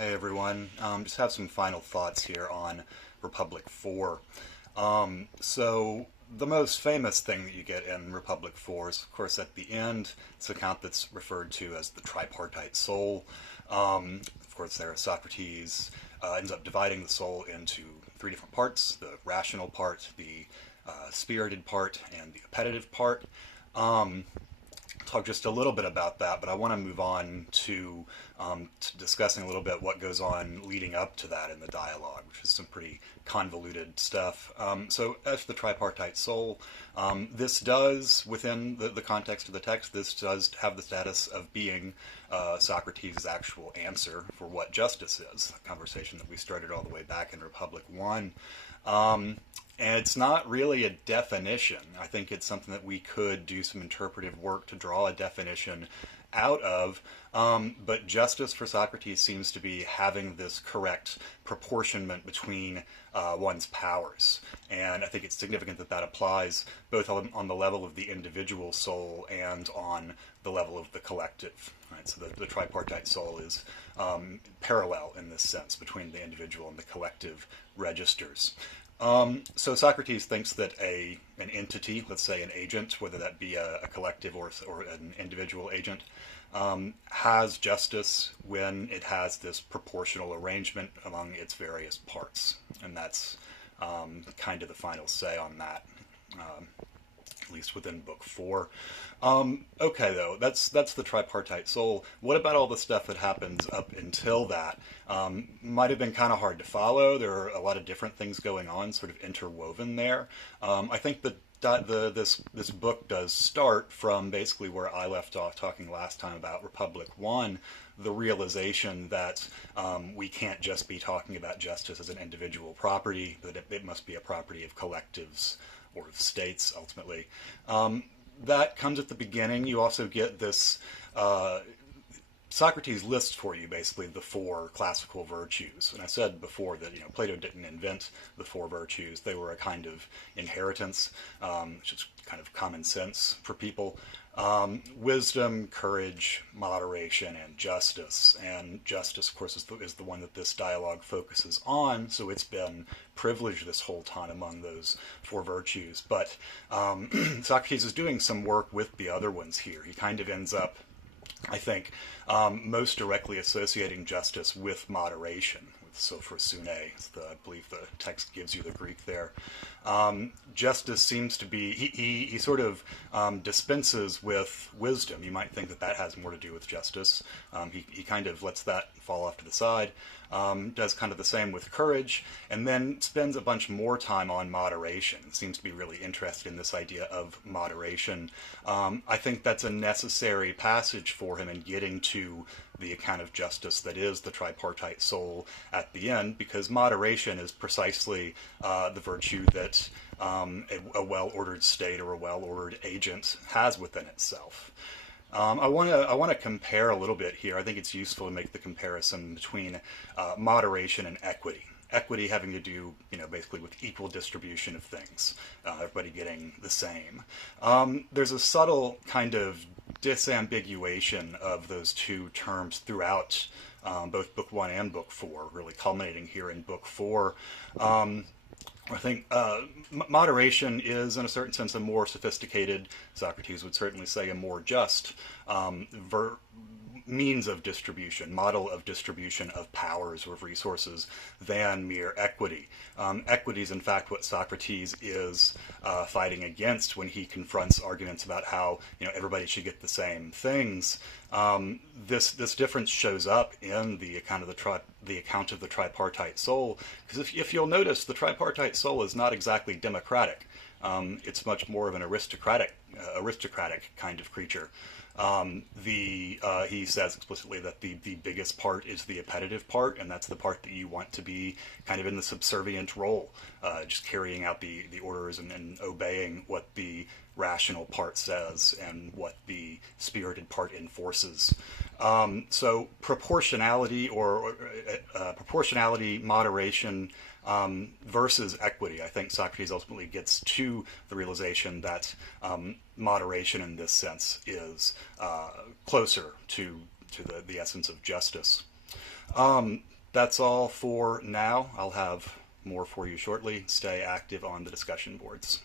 Hey everyone, just have some final thoughts here on Republic 4. So the most famous thing that you get in Republic 4 is, of course, at the end. It's an account that's referred to as the tripartite soul. Of course, there Socrates ends up dividing the soul into three different parts: the rational part, the spirited part, and the appetitive part. Um, Talk just a little bit about that, but I want to move on to discussing a little bit what goes on leading up to that in the dialogue, which is some pretty convoluted stuff. So, as for the tripartite soul, this does, within the context of the text, this does have the status of being Socrates' actual answer for what justice is, a conversation that we started all the way back in Republic 1. And it's not really a definition. I think it's something that we could do some interpretive work to draw a definition out of. But justice for Socrates seems to be having this correct proportionment between one's powers. And I think it's significant that that applies both on the level of the individual soul and on the level of the collective. Right? So the tripartite soul is parallel in this sense between the individual and the collective registers. So Socrates thinks that an entity, let's say an agent, whether that be a collective or an individual agent, has justice when it has this proportional arrangement among its various parts. And that's kind of the final say on that. At least within book 4. Okay, though, that's the tripartite soul. What about all the stuff that happens up until that? Might have been kind of hard to follow. There are a lot of different things going on, sort of interwoven there. I think that this book does start from basically where I left off talking last time about Republic 1, the realization that we can't just be talking about justice as an individual property, that it must be a property of collectives or of states, ultimately. That comes at the beginning. You also get this Socrates lists for you basically the four classical virtues. And I said before that Plato didn't invent the four virtues; they were a kind of inheritance, which is kind of common sense for people. Wisdom, courage, moderation, and justice. And justice, of course, is the one that this dialogue focuses on, so it's been privileged this whole time among those four virtues. But Socrates is doing some work with the other ones here. He kind of ends up, I think, most directly associating justice with moderation. Sophrosune, I believe the text gives you the Greek there. Justice seems to be, he sort of dispenses with wisdom. You might think that that has more to do with justice. He kind of lets that fall off to the side. Does kind of the same with courage, and then spends a bunch more time on moderation. Seems to be really interested in this idea of moderation. I think that's a necessary passage for him in getting to the account of justice that is the tripartite soul at the end, because moderation is precisely the virtue that a well-ordered state or a well-ordered agent has within itself. I want to compare a little bit here. I think it's useful to make the comparison between moderation and equity. Equity having to do, basically with equal distribution of things, everybody getting the same. There's a subtle kind of disambiguation of those two terms throughout both Book 1 and Book 4, really culminating here in Book 4. I think moderation is, in a certain sense, a more sophisticated, Socrates would certainly say a more just means of distribution, model of distribution of powers or of resources than mere equity. Equity is, in fact, what Socrates is fighting against when he confronts arguments about how everybody should get the same things. This difference shows up in the account of the tripartite soul, because if you'll notice, the tripartite soul is not exactly democratic. It's much more of an aristocratic kind of creature. He says explicitly that the biggest part is the appetitive part, and that's the part that you want to be kind of in the subservient role, just carrying out the orders and obeying what the rational part says and what the spirited part enforces. So proportionality proportionality, moderation, versus equity. I think Socrates ultimately gets to the realization that moderation in this sense is closer to the essence of justice. That's all for now. I'll have more for you shortly. Stay active on the discussion boards.